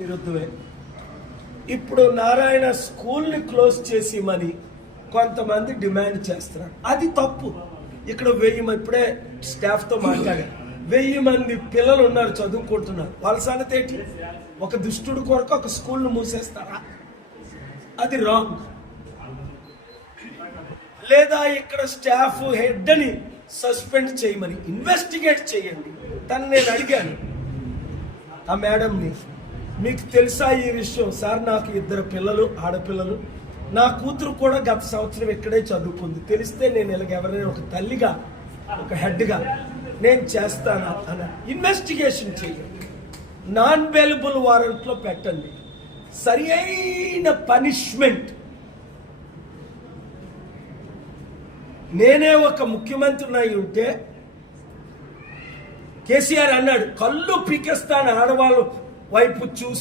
విరుద్ధమే. ఇప్పుడు నారాయణ స్కూల్ని క్లోజ్ చేసిమని కొంతమంది డిమాండ్ చేస్తున్నారు. అది తప్పు. ఇక్కడ 1000 మంది, ఇప్పుడే స్టాఫ్తో మాట్లాడారు, 1000 మంది పిల్లలు ఉన్నారు, చదువుకుంటున్నారు. వాళ్ళ సంగతి ఏంటి? ఒక దుష్టుడు కొరకు ఒక స్కూల్ను మూసేస్తారా? అది రాంగ్. లేదా ఇక్కడ స్టాఫ్ హెడ్ని సస్పెండ్ చేయమని ఇన్వెస్టిగేట్ చేయండి. తను నేను అడిగాను ఆ మేడంని, మీకు తెలుసా ఈ విషయం? సార్, నాకు 2 పిల్లలు, ఆడపిల్లలు, నా కూతురు కూడా గత సంవత్సరం ఇక్కడే చదువుకుంది. తెలిస్తే నేను ఇలాగ ఎవరైనా ఒక తల్లిగా, ఒక హెడ్గా నేను చేస్తానా అన్న ఇన్వెస్టిగేషన్ చేయండి. నాన్ బెయిలబుల్ వారెంట్లో పెట్టండి. సరి అయిన పనిష్మెంట్. నేనే ఒక ముఖ్యమంత్రిని అయి ఉంటే కేసీఆర్ అన్నాడు, కళ్ళు పీకేస్తాను ఆడవాళ్ళ వైపు చూసి